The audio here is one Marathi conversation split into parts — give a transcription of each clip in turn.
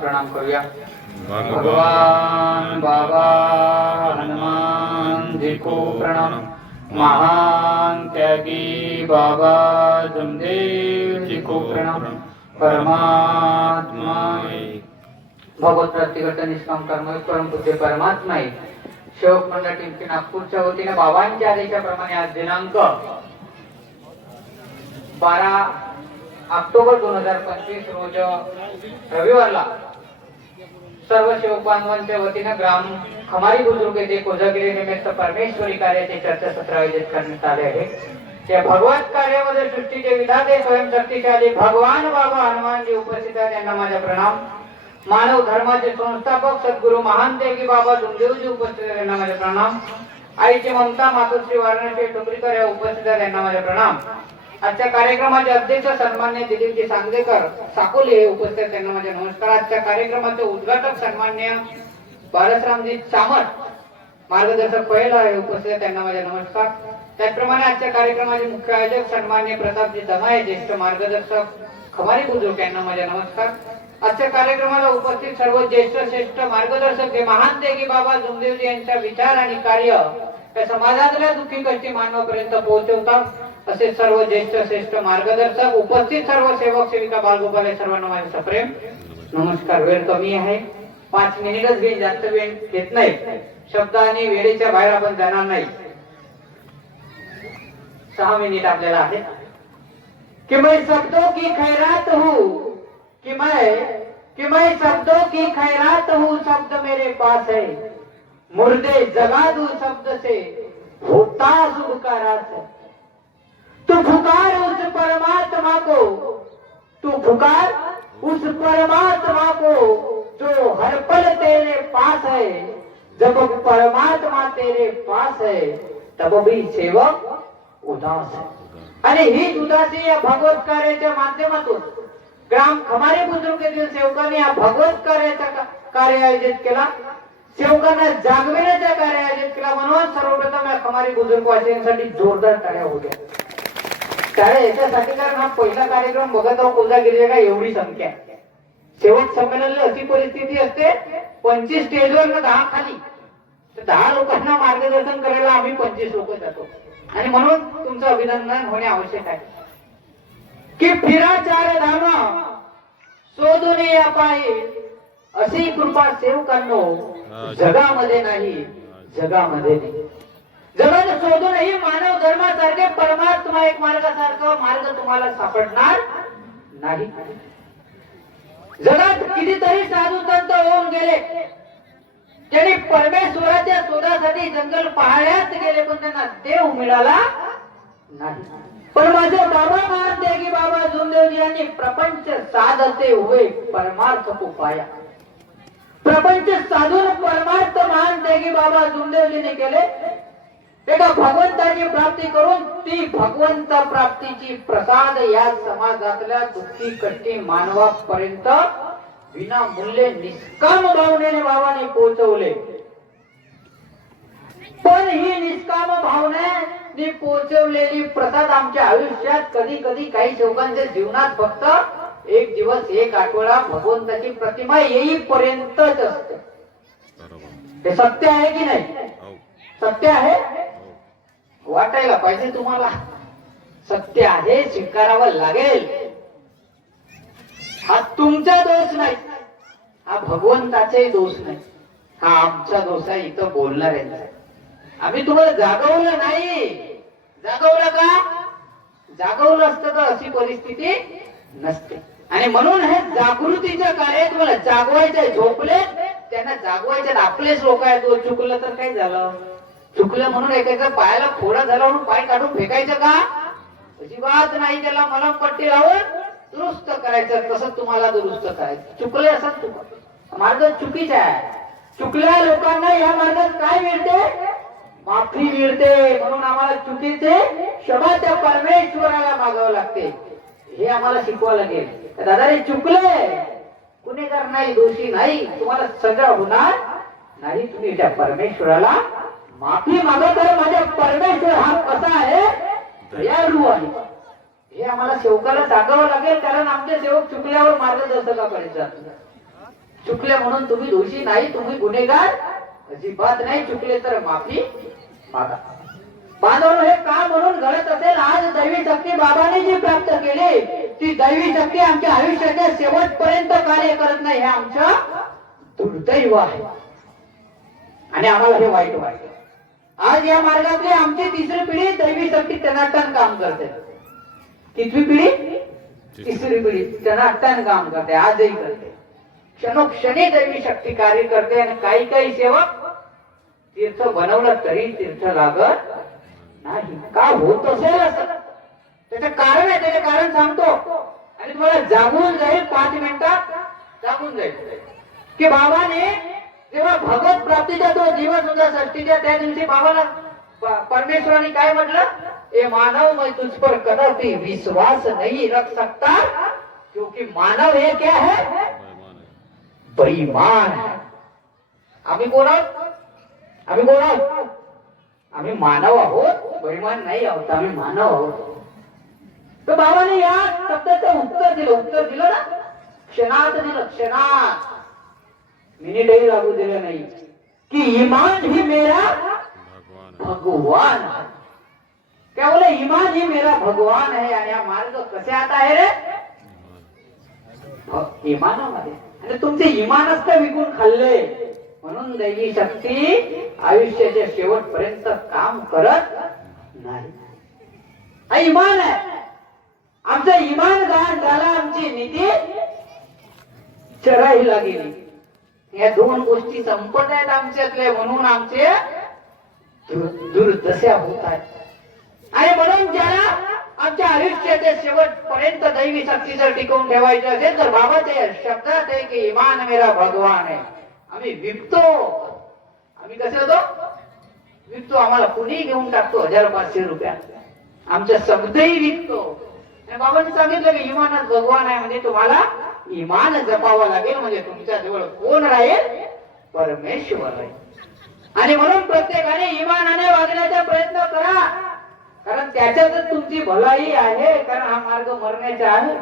प्रणाम करूया. भगवान बाबा हनुमान जी को प्रणाम. महान त्यागी बाबा जमदेव जी को प्रणाम. परमात्मा भगवत प्रतिगत निष्काम कर्म परम पूज्य परमात्मा. शेवक मंडळ टीमची नागपूरच्या वतीने बाबांच्या आदेशाप्रमाणे आज दिनांक बारा ऑक्टोबर दोन हजार पंचवीस रोज रविवारला सर्व शिवबांधवांच्या वतीनं ग्राम खमारी बुजुर्ग येथे कोजागिरी निमित्त परमेश्वरी कार्याचे चर्चासत्र आयोजित करण्यात आले आहे. त्या भगवत कार्यामध्ये सृष्टीचे विधाते स्वयंशक्तीचे भगवान बाबा हनुमानजी उपस्थित आहेत त्यांना माझा प्रणाम. मानव धर्माचे संस्थापक सद्गुरु महान देवी बाबा दुमदेवजी उपस्थित आहेत त्यांना माझा प्रणाम. आईची ममता मातोश्री वाराणसी टोकरीकर या उपस्थित आहेत त्यांना माझा प्रणाम. आजच्या कार्यक्रमाचे अध्यक्ष सन्मान्य दिलीपजी सांगदेकर साकोली हे उपस्थित त्यांना माझे नमस्कार. आजच्या कार्यक्रमाचे उद्घाटक सन्मान्य बारसरामजी चामट मार्गदर्शक पहिला हे उपस्थित त्यांना माझे नमस्कार. त्याचप्रमाणे आजच्या कार्यक्रमाचे मुख्य आयोजक सन्मान्य प्रतापजी दमाये ज्येष्ठ मार्गदर्शक खमारी बुजुर्ग यांना माझे नमस्कार. आजच्या कार्यक्रमाला उपस्थित सर्व ज्येष्ठ श्रेष्ठ मार्गदर्शक हे महान देगी बाबा जुमदेवजी यांचा विचार आणि कार्य या समाजातल्या दुःखी कष्टी मानवापर्यंत पोहोचवतात. असे सर्व ज्येष्ठ श्रेष्ठ मार्गदर्शक उपस्थित सर्व सेवक सेविका बालगोपाल सर्वांना माझे सप्रेम. नमस्कार. वेळ कमी आहे. पाच मिनिटच घेईन जास्त वेळ घेत नाही. शब्द आणि वेळेच्या बाहेर आपण जाणार नाही. सहा मिनिट आपल्याला आहे. कि मैं शब्दों की खैरात हूँ? कि मैं कि मैं शब्दों की खैरात हूँ? शब्द मेरे पास है। मुर्दे जगा दू शब्द से होता शुभ का रात है। तू पुकार उस परमात्मा को। तू पुकार उस परमात्मा को जो हर पल तेरे पास है। जब परमात्मा तेरे पास है तब भी सेवक उदास है। आणि ही उदासी या भगवत कार्याच्या माध्यमातून। ग्राम खमारे बुद्रुक येथील सेवकांनी या भगवत कार्याचा कार्य आयोजित केला। सेवकांना जागविण्याचा कार्य आयोजित केला म्हणून सर्वप्रथम या खमारी बुजुर्ग वाचण्यासाठी जोरदार टाळ्या होत्या टाळ्या याच्यासाठी कारण हा पहिला कार्यक्रम बघत आहोत कोजागिरीच्या का एवढी संख्या. शेवट संमेलनाला अशी परिस्थिती असते पंचवीस स्टेजवर ना दहा खाली. तर दहा लोकांना मार्गदर्शन करायला आम्ही पंचवीस लोक जातो. आणि म्हणून तुमचं अभिनंदन होणे आवश्यक आहे. की फिरा चार धाम शोधून या पायी. अशी कृपा सेवकांनो जगामध्ये नाही जगामध्ये नाही. जगात शोधूनही मानव धर्मासारखे परमात्मा एक मार्गासारखा मार्ग तुम्हाला सापडणार नाही. जगात कितीतरी साधू संत होऊन गेले. त्यांनी परमेश्वराच्या शोधासाठी जंगल पहाड्यात गेले पण त्यांना देव मिळाला नाही. पण माझे बाबा मानते की बाबा जुमदेवजी यांनी प्रपंच साधते होय परमार्थ उपाया प्रपंच साधून परमार्थ मानते की बाबा जुमदेवजीने केले. एका भगवंताची प्राप्ती करून ती भगवंत प्राप्तीची प्रसाद या समाजातल्या दुःखी कष्टी मानवापर्यंत विना मूल्य निष्काम भावनेने बाबाने पोहोचवले. पण ही निष्काम भावनेने पोहोचवलेली प्रसाद आमच्या आयुष्यात कधी कधी काही लोकांच्या जीवनात फक्त एक दिवस एक आठवडा भगवंताची प्रतिमा येईपर्यंतच असते. हे सत्य आहे की नाही? हो. सत्य आहे? करायला पाहिजे तुम्हाला. सत्य आहे स्वीकारावं लागेल. हा तुमचा दोष नाही. हा भगवंताचाही दोष नाही. हा आमचा दोष आहे इथं बोलणार आहे. आम्ही तुम्हाला जागवलं नाही. जागवलं का? जागवलं असतं तर अशी परिस्थिती नसते. आणि म्हणून हे जागृतीचं कार्य तुम्हाला जागवायचे झोपले. त्यांना जागवायचे आपलेच लोक आहेत. चुकलं तर काय झालं? चुकलं म्हणून एकाच्या पायाला फोडा झाला म्हणून पाय काढून फेकायचं का? अजिबात नाही त्याला मला पट्टी लावून दुरुस्त करायचं. तसं तुम्हाला दुरुस्त करायचं. चुकले असत मार्ग चुकीचा आहे. चुकल्या लोकांना या मार्गात काय मिळते? माफी मिळते. म्हणून आम्हाला चुकीचे क्षमा त्या परमेश्वराला मागावं लागते. हे आम्हाला शिकवावं लागेल. दादा रे चुकले गुन्हेगार नाही दोषी नाही. तुम्हाला सजा होणार नाही. तुम्ही त्या परमेश्वराला माफी मागत तर माझ्या म्हणजे परमेश्वर हा कसा आहे? दयाळू आहे. हे आम्हाला सेवकाला सांगावं लागेल कारण आमचे सेवक चुकल्यावर मार्गदर्शकाकडे जातात. चुकले म्हणून तुम्ही दोषी नाही तुम्ही गुन्हेगार. अजिबात नाही चुकले तर माफी मागा. बांधव हे का म्हणून घडत असेल? आज दैवी शक्ती बाबाने जी प्राप्त केली ती दैवी शक्ती आमच्या आयुष्याच्या शेवटपर्यंत कार्य करत नाही हे आमचं दुर्दैव आहे. आणि आम्हाला हे वाईट वाटतं. आज या मार्गातले आमची तिसरी पिढी दैवी शक्ती टनाटन काम करते. कितवी पिढी? तिसरी पिढी टनाटन काम करते आजही करते. क्षणोक्षणी दैवी शक्ती कार्य करते आणि काही काही सेवक तीर्थ बनवलं तरी तीर्थ लागत नाही. का होत असेल असं? त्याचं कारण आहे त्याचे कारण सांगतो. आणि तुम्हाला जागून जाईल पाच मिनिटात जागून जाईल. की बाबाने तेव्हा भगवत प्राप्तीचा तो दिवस होता षष्टीच्या त्या दिवशी बाबाला परमेश्वराने काय म्हटलं? हे मानव मैं तुझ पर कदापि विश्वास नहीं रख सकता क्योंकि मानव हे क्या है? बेईमान आम्ही कोण आहोत? आम्ही कोण आहोत? आम्ही मानव आहोत. बेईमान नाही आहोत आम्ही मानव आहोत. तर बाबाने या शब्दाचं उत्तर दिलं. उत्तर दिलं ना? क्षणात दिलं. क्षणात मिनिटही लागू दिलं नाही। की इमान ही मेरा भगवान आहे. भगवान है। क्या बोले ईमान ही मेरा भगवान है? आणि हा मार्ग कशात आहे रे? इमानामध्ये आणि तुमचे इमानच तर विकून खाल्ले. म्हणून दैवी शक्ती आयुष्याच्या शेवटपर्यंत काम करत नाही. हा इमान आहे. आमचं इमान गहाण झाला आमची नीती चराही लागेली या दोन गोष्टी संपत आहेत आमच्यातल्या म्हणून आमचे दुर्दशा होत आहेत. आणि म्हणून ज्याला आमच्या आयुष्याच्या शेवटपर्यंत दैवी शक्ती जर टिकवून ठेवायची असेल तर बाबा ते शब्दात आहे की इमान मेरा भगवान आहे आम्ही विकतो. आम्ही कसे होतो? विकतो. आम्हाला कुणी घेऊन टाकतो? हजार पाचशे रुपया. आमच्या शब्दही विकतो. बाबांनी सांगितलं की इमानच भगवान आहे म्हणजे तुम्हाला इमान जपावं लागेल म्हणजे तुमच्या जवळ कोण राहील? परमेश्वर राहील. आणि म्हणून प्रत्येकाने इमानाने वागण्याचा प्रयत्न करा. कारण त्याच्यातच तुमची भलाई आहे कारण हा मार्ग मरण्याचा आहे.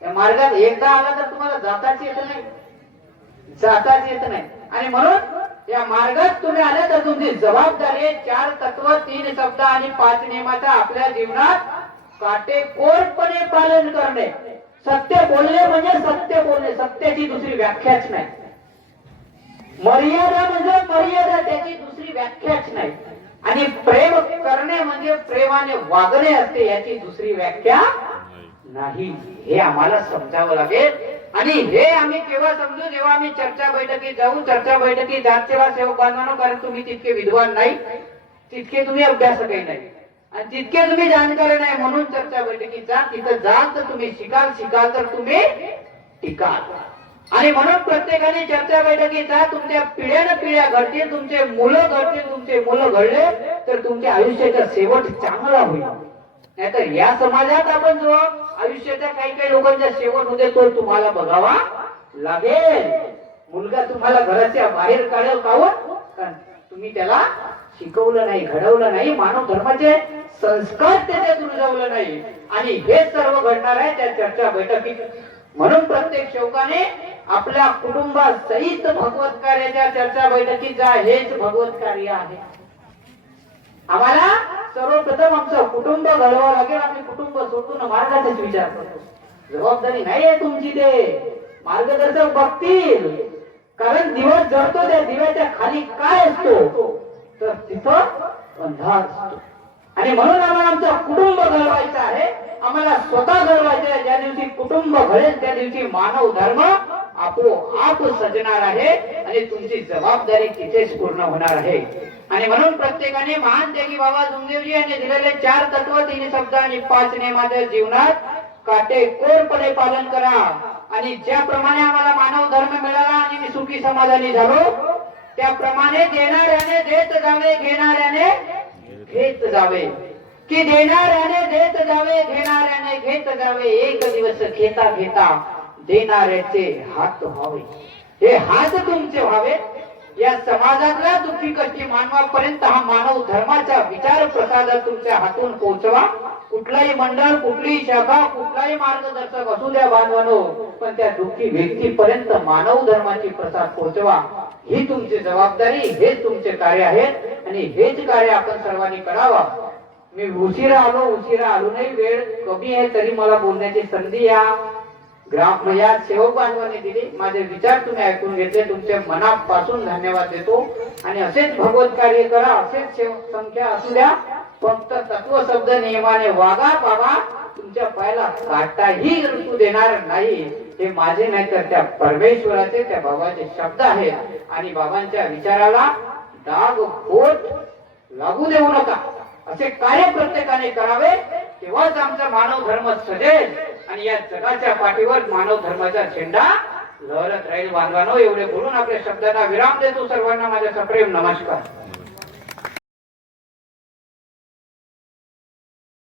त्या मार्गात एकदा आला तर तुम्हाला जाताच येत नाही. जाताच येत नाही. आणि म्हणून या मार्गात तुम्ही आले तर तुमची जबाबदारी चार तत्व तीन शब्द आणि पाच नियमाचा आपल्या जीवनात काटेकोरपणे पालन करणे. सत्य बोलणे म्हणजे सत्य बोलणे. सत्याची दुसरी व्याख्याच नाही. मर्यादा म्हणजे मर्यादा त्याची दुसरी व्याख्याच नाही. आणि प्रेम करणे म्हणजे प्रेमाने वागणे असते याची दुसरी व्याख्या नाही. हे आम्हाला समजावं लागेल. आणि हे आम्ही केव्हा समजू? जेव्हा आम्ही चर्चा बैठकीत जाऊ चर्चा बैठकीत जात सेवा सेवक बांधवांनो कारण तुम्ही तितके विद्वान नाही. तितके तुम्ही अभ्यासकही नाही. आणि तितके तुम्ही जाणकार नाही म्हणून चर्चा बैठकीचा जा तिथं जा तर तुम्ही शिकाल शिकाल तर तुम्ही टिकाल. आणि म्हणून प्रत्येकाने चर्चा बैठकीचा जा तुमच्या पिढ्यानं पिढ्या घडतील तुमचे मुलं घडतील तुमचे मुलं घडले तर तुमच्या आयुष्याचा शेवट चांगला होईल. नाहीतर या समाजात आपण जो आयुष्याच्या काही काही लोकांचा शेवट होते तो तुम्हाला बघावा लागेल. मुलगा तुम्हाला घराच्या बाहेर काढेल पाहून तुम्ही त्याला शिकवलं नाही घडवलं नाही मानव धर्माचे संस्कार त्याच्यात रुजवलं नाही. आणि हे सर्व घडणार आहे त्या चर्चा बैठकीत. म्हणून प्रत्येक शेवकाने आपल्या कुटुंबासहित भगवत कार्याच्या चर्चा बैठकीत जा हेच भगवत कार्य आहे. आम्हाला सर्वप्रथम आमचं कुटुंब घडवावं लागेल आम्ही कुटुंब सोडून मार्गाचाच विचार करतो. जबाबदारी नाही आहे तुमची ते. मार्गदर्शक बघतील. कारण दिवस जळतो त्या दिव्याच्या खाली काय असतो? तर तिथं अंधार असतो. आणि म्हणून आम्हाला आमचं कुटुंब घडवायचं आहे. आम्हाला स्वतः घडवायचं आहे. ज्या दिवशी कुटुंब घडेल त्या दिवशी मानव धर्म आपोआप सजणार आहे आणि तुमची जबाबदारी तिथेच पूर्ण होणार आहे. आणि म्हणून प्रत्येकाने महान त्यागी बाबा जुमदेवजी यांनी दिलेले चार तत्व तीन शब्द आणि पाच नियमाच्या जीवनात काटेकोरपणे पालन करा. आणि ज्याप्रमाणे आम्हाला मानव धर्म मिळाला आणि मी सुखी समाधानी झालो त्याप्रमाणे देणाऱ्याने देत जावे घेणाऱ्याने घेत जावे. की देणाऱ्याने देत जावे घेणाऱ्याने घेत जावे एक दिवस घेता घेता देणाऱ्याचे हात व्हावे. हे हात तुमचे व्हावे या समाजातल्या दुःखी कष्टी मानवापर्यंत हा मानव धर्माचा विचार प्रसादा तुमच्या हातून पोहोचवा. कुठलाही मंडळ कुठलीही शाखा कुठलाही मार्गदर्शक असू द्या बांधवानो पण त्या दुःखी व्यक्तीपर्यंत मानव धर्माची प्रसाद पोहोचवा. ही तुमची जबाबदारी हेच तुमचे कार्य आहेत आणि हेच कार्य आपण सर्वांनी करावा. मी उशिरा आलो उशिरा आलो नाही वेळ कमी आहे तरी मला बोलण्याची संधी या. ग्राम या सेवक बांधवांनी दिली. माझे विचार तुम्ही ऐकून घेतले. तुमच्या मनापासून धन्यवाद देतो. आणि असेच भगवत कार्य करा. असेच सेवक संख्या असू द्या. फक्त तत्व शब्द नियमाने वागा बाबा. तुमच्या पायाला काटाही ऋतू देणार नाही. हे माझे नाही तर त्या परमेश्वराचे त्या बाबाचे शब्द आहेत. आणि बाबांच्या विचाराला डाग बोट लागू देऊ नका. असे कार्य प्रत्येकाने करावे तेव्हाच आमचा मानव धर्म सजेल आणि या जगाच्या पाठीवर मानव धर्माचा झेंडा लहरत राहील. बांधवानो एवढे बोलून आपल्या शब्दांना विराम देतो. सर्वांना माझ्या सप्रेम नमस्कार.